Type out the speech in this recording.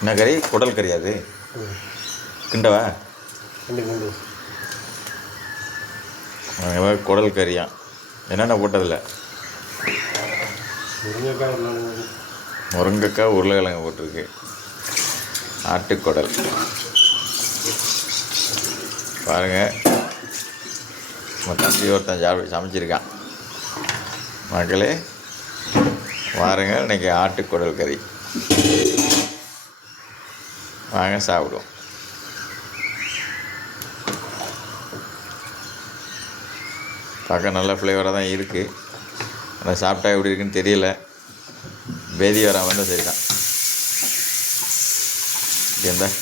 என்ன கறி? குடல் கறி அது. கிண்டவா? கிண்டு குடல் கறியா? என்னென்ன போட்டதில்ல? முருங்கைக்காய் உருளைக்கிழங்கு போட்டிருக்கு. ஆட்டுக்குடல் பாருங்கள். நம்ம தம்பி ஒருத்தன் சமைச்சிருக்கான். மக்களே வாருங்க, இன்றைக்கி ஆட்டுக்குடல் கறி வாங்க சாப்பிடுவோம். பார்க்க நல்ல ஃப்ளேவராக தான் இருக்குது. ஆனால் சாப்பிட்டா எப்படி இருக்குன்னு தெரியல. பேதி வர வந்து சரிதான். இருந்தால்